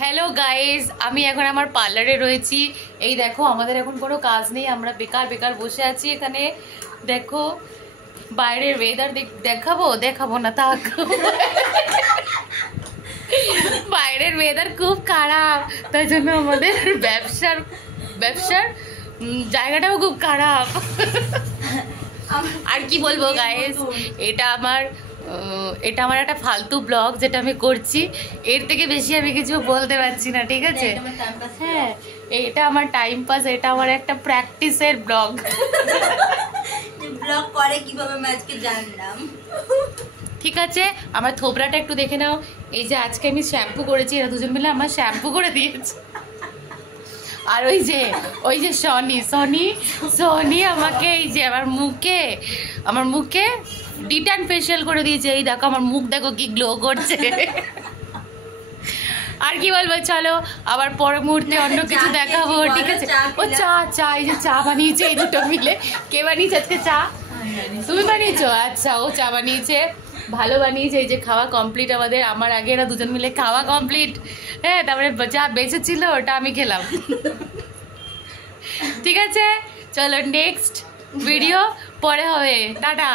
Hello guys, আমি এখন আমার পার্লারে রয়েছি। এই দেখো, আমাদের এখন কোনো কাজ নেই, আমরা বেকার বেকার বসে আছি এখানে। দেখো বাইরের ওয়েদার দেখাবো না থাক। বাইরের ওয়েদার খুব খারাপ, তাই জন্য আমাদের ব্যবসার জায়গাটাও খুব খারাপ। আর কি বলবো গাইজ, এটা আমার একটা ফালতু ব্লগ যেটা আমি করছি। এর থেকে বেশি আমি কিছু বলতে পারছি না, ঠিক আছে? হ্যাঁ, এটা আমার টাইম পাস, এটা আমার একটা প্র্যাকটিসের ব্লগ। ব্লগ করে কিভাবে আমি আজকে জানলাম। ঠিক আছে, আমার থোবরাটা একটু দেখে নাও। এই যে আজকে আমি শ্যাম্পু করেছি, এরা দুজন মিলে আমার শ্যাম্পু করে দিয়েছে। আর ওই যে সনি আমাকে এই যে আমার মুখে ডিট্যান ফেশিয়াল করে দিয়েছে। এই দেখো আমার মুখ, দেখো কি গ্লো করছে। আর কি বলবো, চলো আবার পরের মুহূর্তে অন্য কিছু দেখাবো, ঠিক আছে? ও চা এই যে চা বানিয়েছে এই দুটো মিলে। কে বানিয়েছে আজকে চা? তুমি বানিয়েছো? আচ্ছা, ও চা বানিয়েছে, ভালো বানিয়েছে। এই যে খাওয়া কমপ্লিট আমাদের, আমার আগে এরা দুজন মিলে খাওয়া কমপ্লিট। হ্যাঁ, তারপরে যা বেঁচে ছিল ওটা আমি খেলাম। ঠিক আছে, চলো নেক্সট ভিডিও পরে হবে, টাটা।